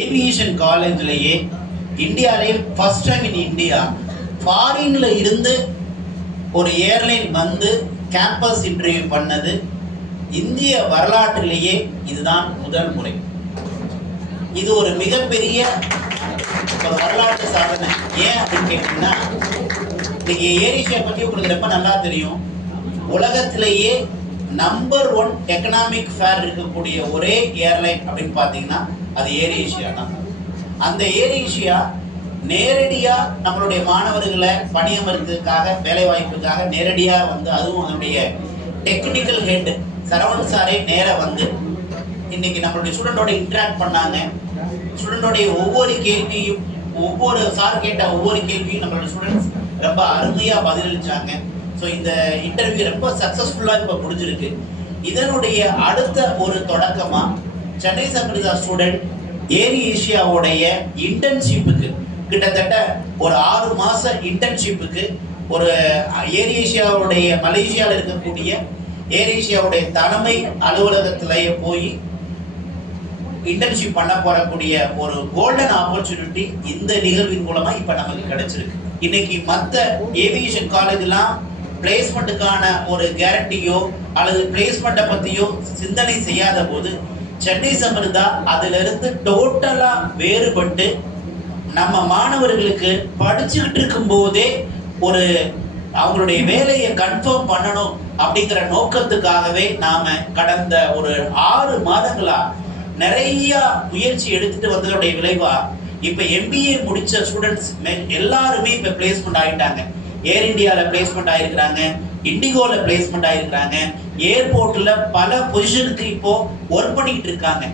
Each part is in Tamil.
ஏவியேஷன் காலேஜ்லயே இந்தியாவிலே ஃபர்ஸ்ட் டைம் இன் இந்தியா ஃபாரின்ல இருந்து ஒரு ஏர்லைன் வந்து கேம்பஸ் இன்டர்வியூ பண்ணது இந்திய வரலாற்றிலேயே இதுதான் முதல் முறை. இது ஒரு மிகப்பெரிய ஒரு வரலாற்று சாதனை. ஏன் அப்படின்னு கேட்டீங்கன்னா, இன்னைக்கு ஏர் ஏஷியா பற்றி உங்களுக்கு ரொம்ப நல்லா தெரியும். உலகத்திலேயே நம்பர் 1 எக்கனாமிக் ஃபேர் இருக்கக்கூடிய ஒரே ஏர்லைன் அப்படின்னு பார்த்தீங்கன்னா அது ஏர் ஏஷியா தான். அந்த ஏர் ஏஷியா நேரடியாக நம்மளுடைய மாணவர்களை பணியமர்த்ததுக்காக வேலை வாய்ப்புக்காக நேரடியாக வந்து, அதுவும் அதனுடைய டெக்னிக்கல் ஹெட் சரவணன் சாரே நேராக வந்து இன்னைக்கு நம்மளுடைய ஸ்டூடெண்டோட இன்ட்ராக்ட் பண்ணாங்க. ஸ்டூடெண்டோடைய ஒவ்வொரு கேள்வியும், ஒவ்வொரு சார் கேட்ட ஒவ்வொரு கேள்வியும் நம்மளோட ஸ்டூடெண்ட்ஸ் ரொம்ப அருமையாக பதிலளிச்சாங்க. ஸோ இந்த இன்டர்வியூ ரொம்ப சக்ஸஸ்ஃபுல்லாக இப்போ முடிஞ்சிருக்கு. இதனுடைய அடுத்த ஒரு தொடக்கமாக சென்னை சம்பிரதா ஸ்டூடெண்ட் ஏர் ஏஷியாவுடைய இன்டர்ன்ஷிப்புக்கு கிட்டத்தட்ட ஒரு 6 மாத இன்டர்ன்ஷிப்புக்கு ஒரு ஏர் ஏஷியாவுடைய மலேசியாவில் இருக்கக்கூடிய ஏர் ஏஷியாவுடைய தலைமை அலுவலகத்திலேயே போய் இன்டர்ன்ஷிப் பண்ண போறக்கூடிய ஒரு கோல்டன் ஆப்பர்ச்சுனிட்டி இந்த நிகழ்வின் மூலமா இப்ப நமக்கு கிடைச்சிருக்கு. இன்னைக்கு மற்ற ஏவியேஷன் காலேஜ்லாம் பிளேஸ்மெண்ட்டுக்கான ஒரு கேரண்டியோ அல்லது பிளேஸ்மெண்ட்டை பத்தியோ சிந்தனை செய்யாத போது சென்னை சமிர்தா அதுல இருந்து டோட்டலா வேறுபட்டு நம்ம மாணவர்களுக்கு படிச்சுக்கிட்டு இருக்கும் போதே ஒரு அவங்களுடைய வேலையை கன்ஃபார்ம் பண்ணணும் அப்படிங்கிற நோக்கத்துக்காகவே நாம கடந்த ஒரு 6 மாதங்களா நிறைய முயற்சி எடுத்துட்டு வந்ததோடைய விளைவா இப்ப MBA முடிச்ச ஸ்டூடெண்ட்ஸ் எல்லாருமே இப்ப பிளேஸ்மெண்ட் ஆயிட்டாங்க. ஏர் இந்தியாவில் பிளேஸ்மெண்ட் ஆயிருக்கிறாங்க, இண்டிகோல பிளேஸ்மெண்ட் ஆயிருக்கிறாங்க, ஏர்போர்ட்ல பல பொசிஷனுக்கு இப்போ ஒர்க் பண்ணிட்டு இருக்காங்க.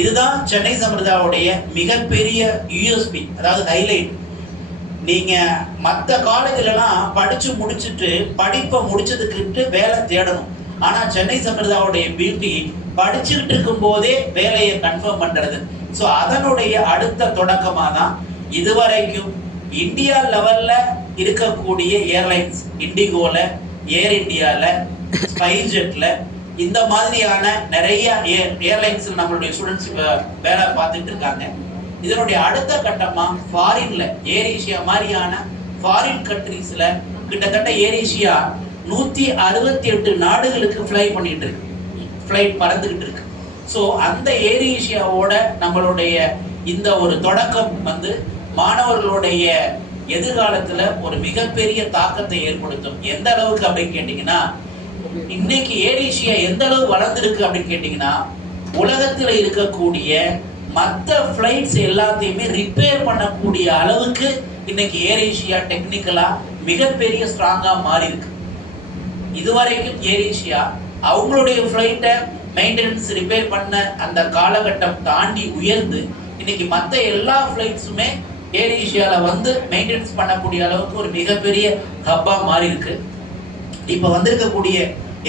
இதுதான் சென்னை சம்பிரதாவுடைய மிகப்பெரிய USP, அதாவது ஹைலைட். நீங்க மற்ற காலேஜ்லாம் படிச்சு முடிச்சுட்டு படிப்பை முடிச்சதுக்கு வேலை தேடணும். ஆனா சென்னை சம்பிரதாவுடைய பியூட்டி படிச்சுட்டு இருக்கும் போதே வேலையை கன்ஃபார்ம் பண்றது. ஸோ அதனுடைய அடுத்த தொடக்கமாக தான் இதுவரைக்கும் இந்தியா லெவல்ல இருக்கக்கூடிய ஏர்லைன்ஸ், இண்டிகோல, ஏர் இந்தியால, ஸ்பைஸ்ஜெட்ல, இந்த மாதிரியான நிறைய ஏர்லைன்ஸ் நம்மளுடைய ஸ்டூடெண்ட்ஸ் வேலை பார்த்துட்டு இருக்காங்க. இதனுடைய அடுத்த கட்டமா ஃபாரின்ல ஏர் ஏஷியா மாதிரியான ஃபாரின் கண்ட்ரீஸ்ல கிட்டத்தட்ட ஏர் ஏஷியா 168 நாடுகளுக்கு ஃப்ளைட் பறந்துகிட்டு இருக்கு. ஸோ அந்த ஏர் ஏஷியாவோட நம்மளுடைய இந்த ஒரு தொடக்கம் வந்து மாணவர்களுடைய எதிர்காலத்துல ஒரு மிகப்பெரிய தாக்கத்தை ஏற்படுத்தும். எந்த அளவுக்கு அப்படின்னு கேட்டீங்கன்னா, இன்னைக்கு ஏர் ஏஷியா எந்த அளவு வளர்ந்துருக்கு அப்படின்னு கேட்டீங்கன்னா, உலகத்துல இருக்கக்கூடிய மற்ற ஃப்ளைட்ஸ் எல்லாத்தையுமே ரிப்பேர் பண்ணக்கூடிய அளவுக்கு இன்னைக்கு ஏர் ஏஷியா டெக்னிக்கலா மிகப்பெரிய ஸ்ட்ராங்கா மாறி இருக்கு. இதுவரைக்கும் ஏர் ஏஷியா அவங்களுடைய ஃப்ளைட்டை மெயின்டெனன்ஸ் ரிப்பேர் பண்ண அந்த காலகட்டம் தாண்டி உயர்ந்து இன்னைக்கு மற்ற எல்லா ஃப்ளைட்ஸுமே ஏர் ஏஷியாவில் வந்து மெயின்டெனன்ஸ் பண்ணக்கூடிய அளவுக்கு ஒரு மிகப்பெரிய ஹப்பா மாறி இருக்கு. இப்போ வந்திருக்கக்கூடிய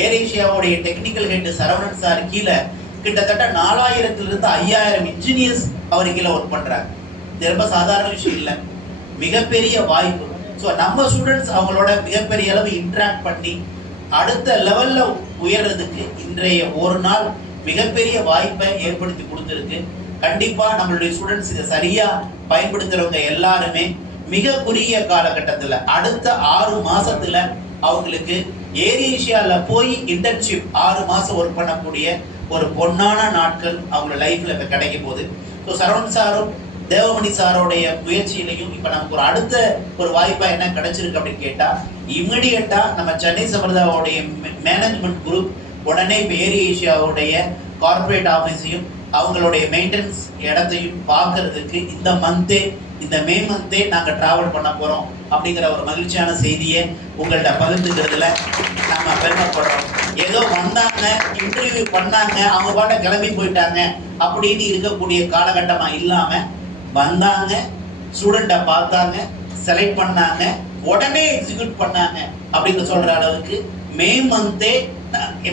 ஏர் ஏஷியாவுடைய டெக்னிக்கல் ஹெட் சரவணன் சார் கீழே கிட்டத்தட்ட 4000 to 5000 இன்ஜினியர்ஸ் அவர் கீழே ஒர்க் பண்றாங்க. இது ரொம்ப சாதாரண விஷயம் இல்லை, மிகப்பெரிய வாய்ப்பு. ஸோ நம்ம ஸ்டூடெண்ட்ஸ் அவங்களோட மிகப்பெரிய அளவு இன்ட்ராக்ட் பண்ணி அடுத்த லெவல்ல உயர்றதுக்கு இன்றைய ஒரு நாள் மிகப்பெரிய வாய்ப்பை ஏற்படுத்தி கொடுத்துருக்கு. கண்டிப்பா நம்மளுடைய ஸ்டூடெண்ட்ஸ் இதை சரியா பயன்படுத்துறவங்க எல்லாருமே மிக குறுகிய காலகட்டத்தில் அடுத்த 6 மாசத்துல அவங்களுக்கு ஏர் ஏஷியால போய் இன்டர்ன்ஷிப் 6 மாசம் ஒர்க் பண்ணக்கூடிய ஒரு பொன்னான நாட்கள் அவங்க லைஃப்ல இப்ப கிடைக்கும் போது. ஸோ சரவணன் சாரும் தேவமணி சாரோடைய முயற்சியிலையும் இப்ப நமக்கு ஒரு அடுத்த ஒரு வாய்ப்பா என்ன கிடைச்சிருக்கு அப்படின்னு கேட்டா, இமிடியட்டா நம்ம சென்னை சம்பிரதாவுடைய மேனேஜ்மெண்ட் குரூப் உடனே இப்ப ஏர் ஏஷியாவுடைய கார்பரேட் ஆஃபீஸையும் அவங்களுடைய மெயின்டெனன்ஸ் இடத்தையும் பார்க்கறதுக்கு இந்த மே மந்தே நாங்க டிராவல் பண்ண போறோம் அப்படிங்கிற ஒரு மகிழ்ச்சியான செய்தியை உங்கள்கிட்ட பகிர்ந்துக்கிறதுல நம்ம பெருமைப்படுறோம். ஏதோ வந்தாங்க, இன்டர்வியூ பண்ணாங்க, அவங்க பாட்ட கிளம்பி போயிட்டாங்க அப்படின்னு இருக்கக்கூடிய காலகட்டமா இல்லாம வந்தாங்க, ஸ்டூடெண்ட்டை பார்த்தாங்க, செலக்ட் பண்ணாங்க, உடனே எக்ஸிக்யூட் பண்ணாங்க அப்படின்னு சொல்ற அளவுக்கு மே மந்தே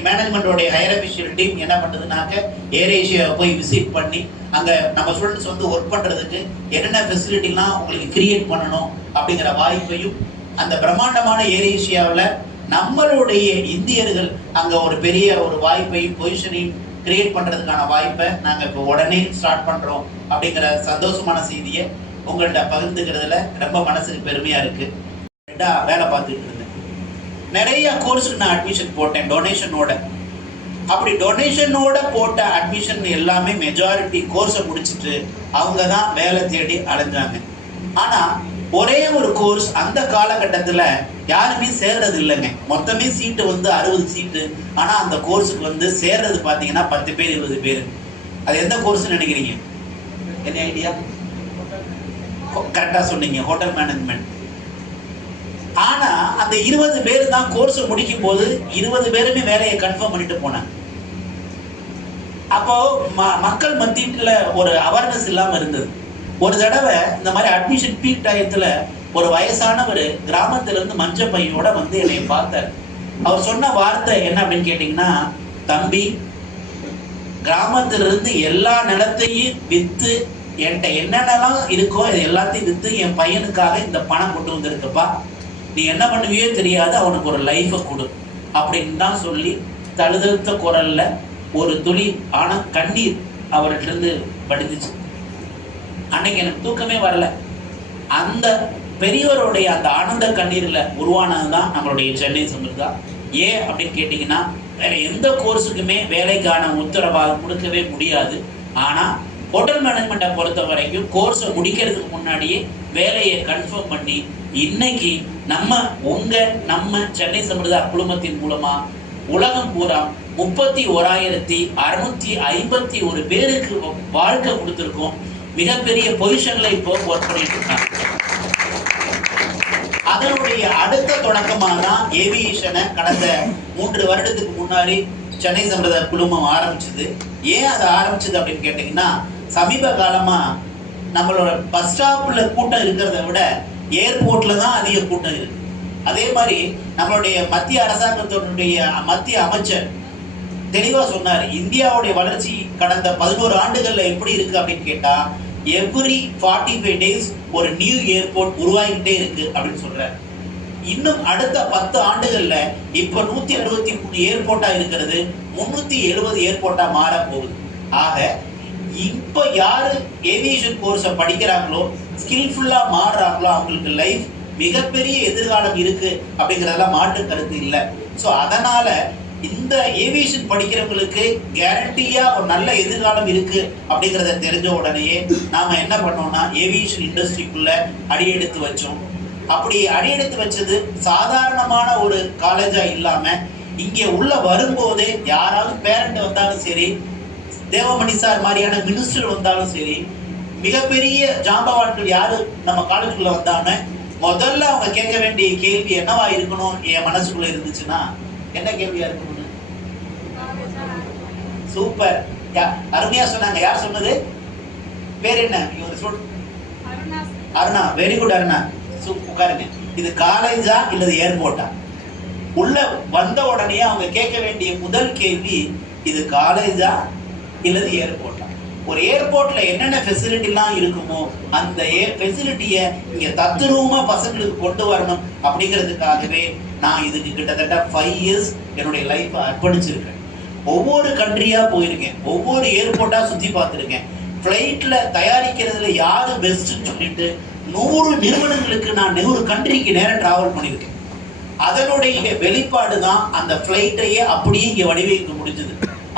மேனேஜ்மெண்டோடைய ஹையர் அஃபிஷியல் டீம் என்ன பண்ணுதுனாக்க ஏர் ஏஷியா போய் விசிட் பண்ணி அங்க நம்ம ஸ்டூடெண்ட்ஸ் வந்து ஒர்க் பண்றதுக்கு என்னென்ன ஃபெசிலிட்டிலாம் உங்களுக்கு கிரியேட் பண்ணணும் அப்படிங்கிற வாய்ப்பையும், அந்த பிரம்மாண்டமான ஏர் ஏஷியாவில் நம்மளுடைய இந்தியர்கள் அங்க ஒரு பெரிய ஒரு வாய்ப்பையும் பொசிஷனையும் கிரியேட் பண்றதுக்கான வாய்ப்பை நாங்க இப்போ உடனே ஸ்டார்ட் பண்றோம் அப்படிங்கிற சந்தோஷமான செய்தியை உங்கள்கிட்ட பகிர்ந்துக்கிறதுல ரொம்ப மனசுக்கு பெருமையா இருக்கு. வேலை பார்த்துட்டு இருந்தேன், நிறைய கோர்ஸுக்கு நான் அட்மிஷன் போட்டேன் டொனேஷனோட. அப்படி டொனேஷனோட போட்ட அட்மிஷன் எல்லாமே மெஜாரிட்டி கோர்ஸை முடிச்சுட்டு அவங்க தான் வேலை தேடி அலைஞ்சாங்க. ஆனா ஒரே ஒரு கோர்ஸ் அந்த காலகட்டத்தில் யாருமே சேர்றது இல்லைங்க. மொத்தமே சீட்டு வந்து 60 சீட்டு. ஆனா அந்த கோர்ஸுக்கு வந்து சேர்றது பார்த்தீங்கன்னா 10 பேர் 20 பேர். அது எந்த கோர்ஸ் நினைக்கிறீங்க? என்ன ஐடியா? கரெக்டா சொன்னீங்க, ஹோட்டல் மேனேஜ்மெண்ட். ஆனா அந்த 20 பேர் தான் கோர்ஸ் முடிக்கும் போது 20 பேருமே வேலையை கன்ஃபார்ம் பண்ணிட்டு போனாங்க. அப்போ மக்கள் மத்தியில ஒரு அவேர்னஸ் இல்லாம இருந்தது. ஒரு தடவை இந்த மாதிரி அட்மிஷன் பீக் டயத்துல ஒரு வயசானவர் கிராமத்துல இருந்து மஞ்சள் பையோட வந்து என்னை பார்த்தார். அவர் சொன்ன வார்த்தை என்ன அப்படின்னு கேட்டீங்கன்னா, தம்பி, கிராமத்துல இருந்து எல்லா நிலத்தையும் வித்து என்கிட்ட என்னென்னலாம் இருக்கோ இது எல்லாத்தையும் வித்து என் பையனுக்காக இந்த பணம் கொண்டு வந்திருக்கப்பா, நீ என்ன பண்ணுவியோ தெரியாது, அவனுக்கு ஒரு லைஃபை கொடு அப்படின்னு தான் சொல்லி தழுதழுத்த குரல்ல ஒரு துளி ஆனா கண்ணீர் அவர்கிட்ட இருந்து வடிந்துச்சு. அன்னைக்கு எனக்கு தூக்கமே வரல. அந்த பெரியவருடைய அந்த ஆனந்த கண்ணீர்ல உருவானதுதான் நம்மளுடைய சென்னை சமிர்தா. ஏன் அப்படின்னு கேட்டீங்கன்னா, வேற எந்த கோர்ஸுக்குமே வேலைக்கான உத்தரவாதம் கொடுக்கவே முடியாது. ஆனா ஹோட்டல் மேனேஜ்மெண்ட்டை பொறுத்த வரைக்கும் கோர்ஸை முடிக்கிறதுக்கு முன்னாடியே வேலையை கன்ஃபார்ம் பண்ணி இன்னைக்கு நம்ம சென்னை சமிர்தா குழுமத்தின் மூலமா உலகம் பூரா 31,651 பேருக்கு வாழ்க்கை கொடுத்துருக்கோம். மிகப்பெரிய பொசிஷன்ல இப்போ ஒர்க் பண்ணிட்டு இருக்காங்க. அதனுடைய அடுத்த தொடக்கமாக தான் ஏவியேஷனை கடந்த 3 வருடத்துக்கு முன்னாடி சென்னை சமிர்தா குழுமம் ஆரம்பிச்சது. ஏன் அதை ஆரம்பிச்சது அப்படின்னு கேட்டீங்கன்னா, சமீப காலமா நம்மளோட பஸ் ஸ்டாப்ல கூட்டம் இருக்கிறத விட ஏர்போர்ட்ல தான் அதிக கூட்டம் இருக்கு. அதே மாதிரி நம்மளுடைய மத்திய அரசாங்கத்தினுடைய மத்திய அமைச்சர் தெளிவா சொன்னார், இந்தியாவுடைய வளர்ச்சி கடந்த 11 ஆண்டுகள்ல எப்படி இருக்கு அப்படின்னு கேட்டா, எவ்ரி 45 டேஸ் ஒரு நியூ ஏர்போர்ட் உருவாகிட்டே இருக்கு அப்படின்னு சொல்றாரு. இன்னும் அடுத்த 10 ஆண்டுகள்ல இப்ப 163 ஏர்போர்ட்டா இருக்கிறது 370 ஏர்போர்ட்டா மாற போகுது. ஆக இப்ப யாரு ஏவியேஷன் கோர்ஸை படிக்கிறாங்களோ, ஸ்கில்ஃபுல்லா மாறுறாங்களோ, அவங்களுக்கு லைஃப் மிகப்பெரிய எதிர்காலம் இருக்கு அப்படிங்கிறதெல்லாம் மாற்று கருத்து இல்லை. ஸோ அதனால இந்த ஏவியேஷன் படிக்கிறவங்களுக்கு கேரண்டியா ஒரு நல்ல எதிர்காலம் இருக்கு அப்படிங்கிறத தெரிஞ்ச உடனேயே நாம என்ன பண்ணோம்னா ஏவியேஷன் இண்டஸ்ட்ரிக்குள்ள அடியெடுத்து வச்சோம். அப்படி அடியெடுத்து வச்சது சாதாரணமான ஒரு காலேஜா இல்லாம, இங்க உள்ள வரும்போதே யாராவது பேரண்ட் வந்தாலும் சரி, தேவமணி சார் மாதிரியான மினிஸ்டர் வந்தாலும் சரி, மிகப்பெரிய ஜாம்பவான்கள் யாரு நம்ம காலேஜுக்குள்ள வந்தாங்க, முதல்ல அவங்க கேட்க வேண்டிய கேள்வி என்னவா இருக்கணும் என் மனசுக்குள்ள இருந்துச்சுன்னா, என்ன கேள்வியா இருக்கணும்? சூப்பர், அருமையா சொன்னாங்க. யார் சொன்னது? பேர் என்ன? அருணா. Very good Aruna. உட்காருங்க. இது காலேஜா இல்லது ஏர்போர்ட்டா? உள்ள வந்த உடனே அவங்க கேட்க வேண்டிய முதல் கேள்வி, இது காலேஜா இல்லது ஏர்போர்ட்டா? ஒரு ஏர்போர்ட்ல என்னென்ன ஃபெசிலிட்டிலாம் இருக்குமோ அந்த ஃபெசிலிட்டியை இங்க தத்ரூபமா பசங்களுக்கு கொண்டு வரணும் அப்படிங்கிறதுக்காகவே நான் இதுக்கு கிட்டத்தட்ட 5 இயர்ஸ் என்னுடைய லைஃப்பை அர்ப்பணிச்சிருக்கேன். ஒவ்வொரு கண்ட்ரியா போயிருக்கேன், ஒவ்வொரு ஏர்போர்ட்டா சுத்தி பார்த்துருக்கேன். ஃப்ளைட்ல தயாரிக்கிறதுல யாரு பெஸ்ட்ன்னு சொல்லிட்டு 100 நிறுவனங்களுக்கு நான் 100 கண்ட்ரிக்கு நேரம் டிராவல் பண்ணியிருக்கேன். அதனுடைய வெளிப்பாடு தான் அந்த ஃப்ளைட்டையே அப்படியே இங்க வடிவமைக்க முடிஞ்சது.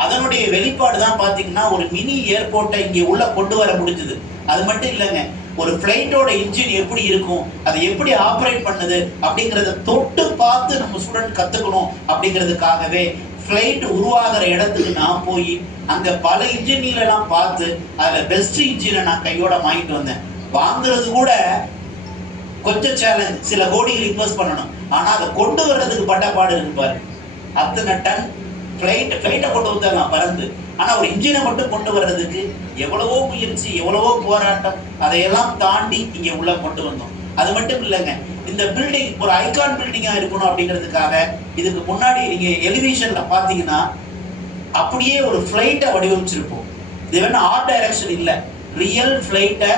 அதனுடைய வெளிப்பாடு தான் பாத்தீங்கன்னா ஒரு மினி ஏர்போர்ட்டை இங்க உள்ள கொண்டு வர முடிஞ்சது. அது மட்டும் இல்லைங்க, ஒரு ஃப்ளைட்டோட இன்ஜின் எப்படி இருக்கும், அதை எப்படி ஆப்ரேட் பண்ணுது அப்படிங்கிறத தொட்டு பார்த்து நம்ம ஸ்டூடெண்ட் கத்துக்கணும் அப்படிங்கிறதுக்காகவே ஃப்ளைட் உருவாகிற இடத்துக்கு நான் போய் அங்க பல இன்ஜினியரெல்லாம் பார்த்து அதுல பெஸ்ட் இன்ஜினை நான் கையோட வாங்கிட்டு வந்தேன். வாங்குறது கூட கொஞ்சம் சேலஞ்ச், சில கோடிகள் இன்வெஸ்ட் பண்ணணும். ஆனா அதை கொண்டு வர்றதுக்கு பட்டப்பாடு இருக்கு பாரு. அத்தனை டன் ஃப்ளைட்டை கொண்டு வந்துடலாம் பறந்து, ஆனா ஒரு இன்ஜினை மட்டும் கொண்டு வர்றதுக்கு எவ்வளவோ முயற்சி, எவ்வளவோ போராட்டம், அதையெல்லாம் தாண்டி இங்க உள்ள கொண்டு வந்தோம். அது மட்டும் இல்லைங்க, இந்த பில்டிங் ஒரு ஐகான் பில்டிங்கா இருக்கணும் அப்படிங்கிறதுக்காக இதுக்கு முன்னாடி நீங்க எலிவேஷன்ல பாத்தீங்கன்னா அப்படியே ஒரு ஃப்ளைட்டை வடிவமைச்சிருப்போம். இது வேணா ஆர்ட் டைரக்ஷன் இல்ல, ரியல் ஃப்ளைட்டை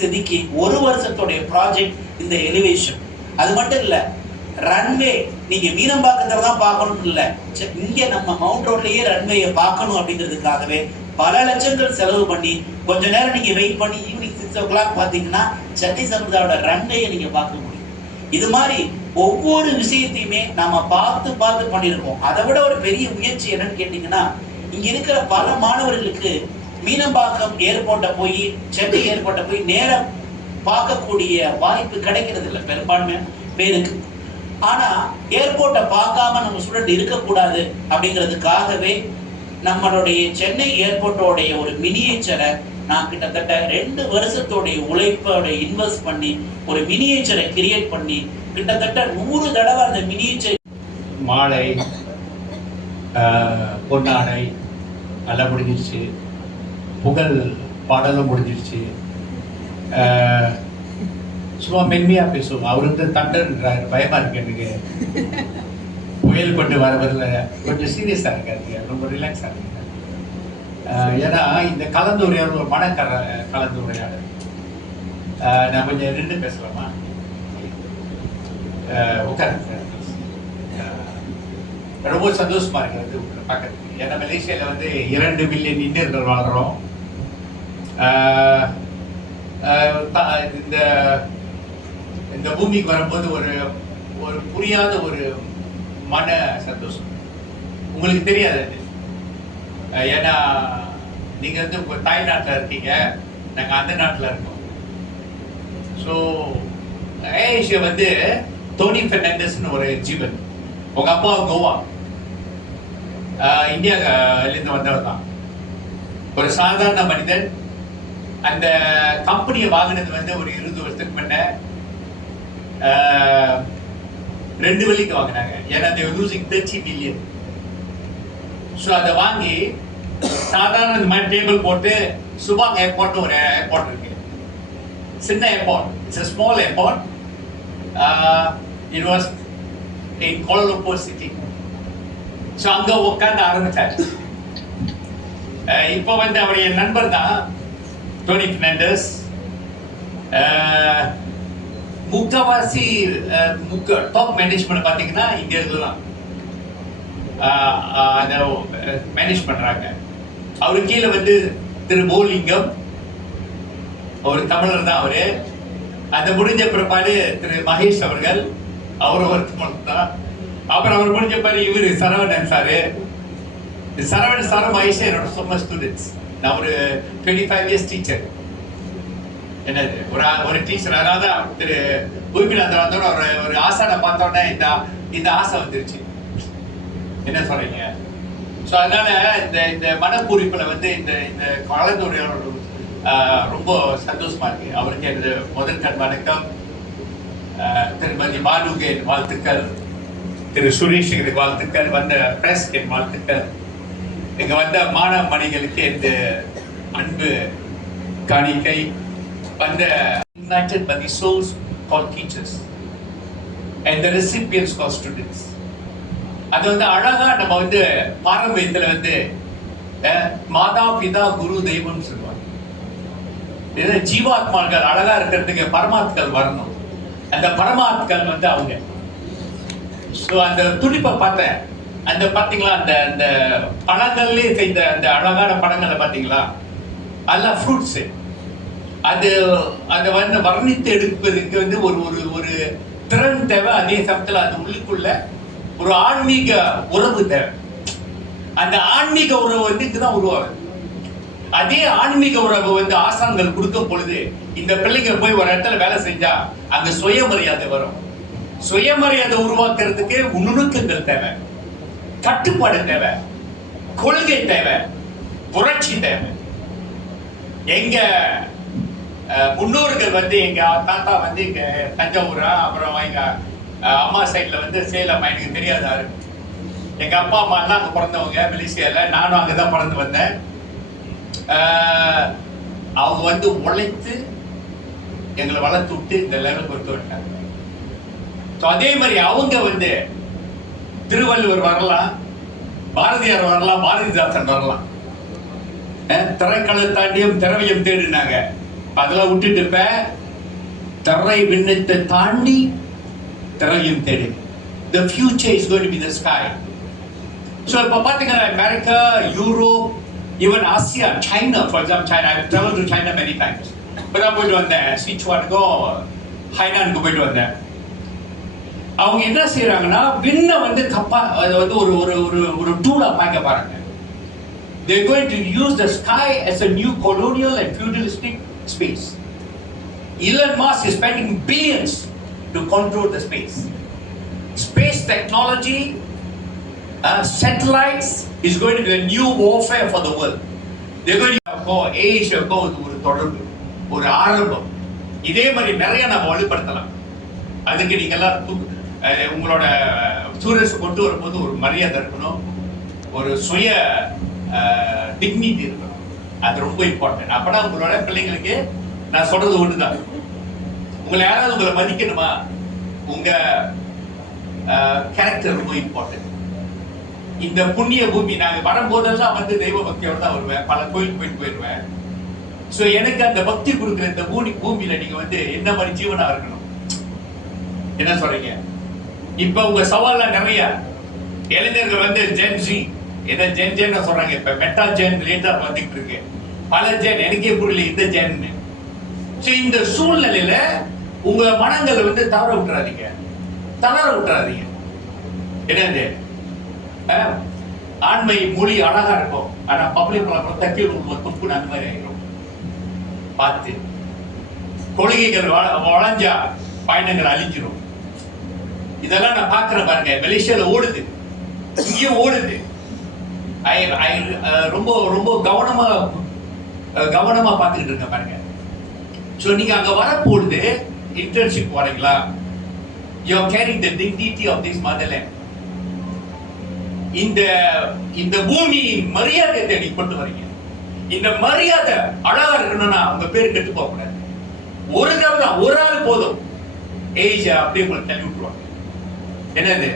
செதுக்கி 1 வருஷத்துடைய ப்ராஜெக்ட் இந்த எலிவேஷன். அது மட்டும் இல்ல, ரன்வே நீங்க மீனம்பாக்கத்துல தான் பார்க்கணும் இல்ல, இங்க நம்ம மவுண்ட் ரோட்லயே ரன்வேயை பார்க்கணும் அப்படிங்கிறதுக்காகவே பல லட்சங்கள் செலவு பண்ணி கொஞ்ச நேரம் நீங்க வெயிட் பண்ணி ஈவினிங் 6 o'clock பாத்தீங்கன்னா சென்னை சமுதாயோட ரன்வேயை நீங்க பார்க்க முடியும். இது மாதிரி ஒவ்வொரு விஷயத்தையுமே நாம பார்த்து பார்த்து பண்ணியிருக்கோம். அதை விட ஒரு பெரிய முயற்சி என்னன்னு கேட்டீங்கன்னா, இங்க இருக்கிற பல மாணவர்களுக்கு மீனம்பாக்கம் ஏர்போர்ட்டை போய் சென்னை ஏர்போர்ட்டை போய் நேரம் பார்க்கக்கூடிய வாய்ப்பு கிடைக்கிறது இல்லை பெரும்பான்மையான பேருக்கு. ஆனா ஏர்போர்ட்டை பார்க்காம நம்ம ஸ்டூடெண்ட் இருக்கக்கூடாது அப்படிங்கிறதுக்காகவே நம்மளுடைய சென்னை ஏர்போர்ட்டோடைய ஒரு மினியேச்சரை நான் கிட்டத்தட்ட 2 வருஷத்தோடைய உழைப்போட இன்வெஸ்ட் பண்ணி ஒரு மினியேச்சரை கிரியேட் பண்ணி கிட்டத்தட்ட 100 தடவை அந்த மினியேச்சர் மாலை பொன்னாடை எல்லாம் முடிஞ்சிருச்சு, புகழ் பாடலும் முடிஞ்சிருச்சு. சும்மா மென்மையா பேசுவோம். அவர் வந்து தண்டன்றார், பயமா இருக்கு எனக்கு. புயல் கொண்டு வரவரில் கொஞ்சம் சீரியஸா இருக்காரு, ரொம்ப ரிலாக்ஸா இருக்கு. ஏன்னா இந்த கலந்துரையாடல் ஒரு கலந்துரையாடல். நான் கொஞ்சம் நின்று பேசலாமா? உட்காருங்க. ரொம்ப சந்தோஷமா இருக்கிறது உங்களை பார்க்கறதுக்கு. ஏன்னா மலேசியால வந்து 2 மில்லியன் இந்தியர்கள் வாழ்றோம். இந்த பூமிக்கு வரும்போது ஒரு ஒரு புரியாத ஒரு மன சந்தோஷம். உங்களுக்கு தெரியாது அது. ஏன்னா நீங்க வந்து உங்க தாய்நாட்டில் இருக்கீங்க, நாங்க அந்த நாட்டில் இருக்கோம். ஸோ ஏஷியா வந்து டோனி பெர்னாண்டஸ்னு ஒரு ஜீவன். உங்க அப்பா கோவா, இந்தியாவிலேருந்து வந்தவர் தான். ஒரு சாதாரண மனிதன். அந்த கம்பெனியை வாங்கினது வந்து ஒரு 20 வருஷத்துக்கு முன்ன 2 வெள்ளிக்கு வாங்கினாங்க. ஏன்னா they were losing 30 million. So அதை வாங்கி சாதாரண இந்த மாதிரி டேபிள் போட்டு சுபாங் ஏர்போர்ட் ஒரு ஏர்போர்ட் இருக்கு, சின்ன airport. It's a small airport. It was in Kuala Lumpur city. So அங்க உட்காந்து ஆரம்பிச்சாரு. இப்போ வந்து அவர் என் நண்பர் தான், டோனி பெர்னாண்டஸ். முக்காவாசி டாப் மேனேஜ்மெண்ட் பார்த்தீங்கன்னா இங்க இருந்துதான் அதை மேனேஜ் பண்றாங்க. அவரு கீழே வந்து திரு போலிங்கம், ஒரு தமிழர் தான் அவரு. அது முடிஞ்ச பிற்பாடு திரு மகேஷ் அவர்கள், அவரும் ஒரு தமிழர் தான். அப்புறம் அவர் முடிஞ்ச பாரு இவரு சரவணன் சாரு. சரவணன் சாரும் மகேஷ் என்னோட சொன்ன ஸ்டூடெண்ட்ஸ். நான் ஒரு 25 years டீச்சர். என்னது ஒரு டீச்சர். அதாவது திரு பூமிநாதன் வந்தோட ஒரு ஆசானை பார்த்தோன்னே இந்த ஆசை வந்துருச்சு. என்ன சொல்றீங்க? ஸோ அதனால இந்த மனப்பூரிப்புல வந்து இந்த கலந்துரையாடல் ரொம்ப சந்தோஷமா இருக்கு. அவருக்கு எனது முதல் கண் வணக்கம். திருமதி பாலுக்கு என் வாழ்த்துக்கள், திரு சுரேஷுக்கு வாழ்த்துக்கள், வந்த பிரஸ்க்கு என் வாழ்த்துக்கள், இங்க வந்த மாணவ மணிகளுக்கு இந்த அன்பு காணிக்கை. வந்த united by the souls called teachers and the recipients called students. அது வந்து அழகா நம்ம வந்து பாரம்பரியத்துல வந்து மாதா பிதா குரு தெய்வம் சொல்லுவாங்க. ஜீவாத்மாக்கள் அழகா இருக்கிறதுக்கு பரமாத்கள் வரணும். அந்த பரமாத்கள் வந்து அவங்க. ஸோ அந்த துடிப்பை பார்த்தேன். அந்த பார்த்தீங்களா, அந்த பழங்கள்லேயே செய்த அந்த அழகான பழங்களை பார்த்தீங்களா, அதெல்லாம் ஃப்ரூட்ஸு. அதை வந்து வர்ணித்து எடுப்பதுக்கு வந்து ஒரு திறன் தேவை. அதே சமயத்தில் அது உள்ளுக்குள்ள ஒரு ஆன்மீக உறவு தேவை. அந்த ஆன்மீக உறவு வந்து இங்குதான் உருவாகுது. அதே ஆன்மீக உறவு வந்து ஆசான்கள் கொடுக்கும் பொழுது இந்த பிள்ளைங்க போய் ஒரு இடத்துல வேலை செஞ்சா அங்க சுயமரியாதை வரும். சுயமரியாதை உருவாக்குறதுக்கு நுணுக்கங்கள் தேவை, கட்டுப்பாடு தேவை, கொள்கை தேவை, புரட்சி தேவை. எங்க முன்னோர்கள் வந்து எங்க தாத்தா வந்து இங்க தஞ்சாவூரா, அப்புறம் எங்க அம்மா சைட்ல வந்து சேலம், எனக்கு தெரியாதாரு. எங்க அப்பா அம்மா எல்லாம் அங்க பிறந்தவங்க மலேசியால. நானும் அங்கதான் பிறந்து வந்தேன். அவங்க வந்து உழைத்து எங்களை வளர்த்து விட்டு இந்த லெவலுக்கு கொடுத்து விட்டாங்க. அதே மாதிரி அவங்க வந்து திருவள்ளுவர் வரலாம், பாரதியார் வரலாம், பாரதிதாசன் வரலாம். திரைக்கள தாண்டியும் திரவியம் தேடினாங்க. அதெல்லாம் விட்டுட்டு இப்ப திரை விண்ணத்தை தாண்டி திரவியம் தேடு. the future is going to be the sky. So இப்போ பார்த்தீங்கன்னா America, Europe, even Asia, China, for example China, I travel to China many times. இப்போ தான் போயிட்டு வந்தேன், சிச்சுவானுக்கும் ஹைனானுக்கு போயிட்டு வந்தேன். அவங்க என்ன செய்யறாங்கன்னா விண்ணை வந்து தப்பா அது வந்து ஒரு ஒரு ஒரு ஒரு டூலா பார்க்க பாருங்க. They're going to use the sky as a new colonial and feudalistic space. Elon Musk is spending billions to control the space. Space technology, satellites is going to be a new warfare for the world. They're going to go Asia go ஒரு தொடர்பு, ஒரு ஆரம்பம். இதே மாதிரி நிறைய நம்ம வலுப்படுத்தலாம். அதுக்கு நீங்க எல்லாம் உங்களோட ஸ்டூடெண்ட்ஸ் கொண்டு வரும்போது ஒரு மரியாதை இருக்கணும், ஒரு சுய டிக்னிட்டி இருக்கணும். அது ரொம்ப இம்பார்ட்டன்ட். அப்பதான் உங்களோட பிள்ளைங்களுக்கு நான் சொல்றது ஒண்ணுதான், உங்களை யாராவது உங்களை மதிக்கணுமா, உங்க கேரக்டர் ரொம்ப இம்பார்ட்டன்ட். இந்த புண்ணிய பூமி நாங்க வரும்போதெல்லாம் வந்து தெய்வ பக்தியோட தான் வருவேன், பல கோயிலுக்கு போயிட்டு போயிடுவேன். ஸோ எனக்கு அந்த பக்தி கொடுக்குற இந்த பூமியில நீங்க வந்து என்ன மாதிரி ஜீவனா இருக்கணும். என்ன சொல்றீங்க? இப்ப உங்க சவால்லாம் நிறைய இளைஞர்கள் வந்து ஜென்சி என்ன ஜென் சொல்றாங்க, இப்ப மெட்டா ஜென் லேட்டா வந்துட்டு இருக்கு, பல ஜென், எனக்கே புரியல இந்த ஜென். ஸோ இந்த சூழ்நிலையில உங்க மனங்களை வந்து தவற விட்டுறாதீங்க. என்னது ஆண்மை மொழி அழகா இருக்கும், ஆனா பப்ளிக் தக்கி துப்புன்னு அந்த மாதிரி ஆயிரும். பார்த்து கொள்கைகள் வளைஞ்சா பயணங்கள் அழிஞ்சிடும். இதெல்லாம் நான் பாக்குறேன் பாருங்க, மலேசியால ஓடுது, இங்கேயும் ஓடுது. ரொம்ப ரொம்ப கவனமா பார்த்துக்கிட்டு இருக்கேன் பாருங்க. ஸோ நீங்க அங்க வரப்போகுது, இன்டர்ன்ஷிப் வரீங்களா, you are carrying the dignity of this motherland. இந்த பூமி மரியாதை தேடி கொண்டு வரீங்க. இந்த மரியாதை அழகா இருக்கணும்னா உங்க பேர் கெட்டு போக கூடாது. ஒரு தடவை தான், ஒரு ஆள் போதும், ஏஜ் அப்படியே உங்களை தள்ளி விட்டுருவாங்க. என்னது?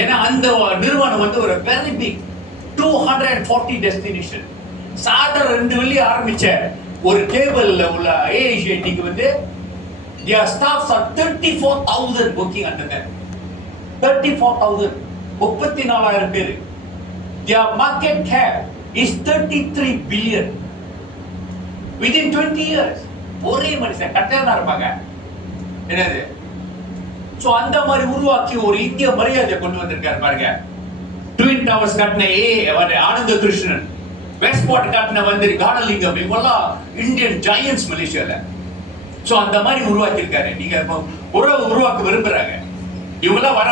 ஏன்னா அந்த நிறுவனம் வந்து ஒரு வெரி பிக் 240 டெஸ்டினேஷன். சாதாரண 2 வெள்ளி ஆரம்பிச்ச ஒரு டேபிள்ல உள்ள ஏஜ் இன்னைக்கு வந்து their staffs are 34,000 working under them. 34,000, 34,000 பேர். Their market cap is 33 billion. Within 20 years, ஒரே மனுஷன் கட்டணா இருப்பாங்க. என்னது? சோ அந்த மாதிரி உருவாக்கி ஒரு இந்திய மரியாதை கொண்டு வந்திருக்காரு பாருங்க. ட்வின் டவர்ஸ் கட்டின ஆனந்த கிருஷ்ணன், வெஸ்ட் பாட் கட்டின வந்து கானலிங்கம், இவெல்லாம் இந்தியன் ஜாயன்ட்ஸ் மலேசியால. சோ அந்த மாதிரி உருவாக்கி இருக்காரு. நீங்க உறவு உருவாக்க விரும்புறாங்க, இவங்கெல்லாம் வர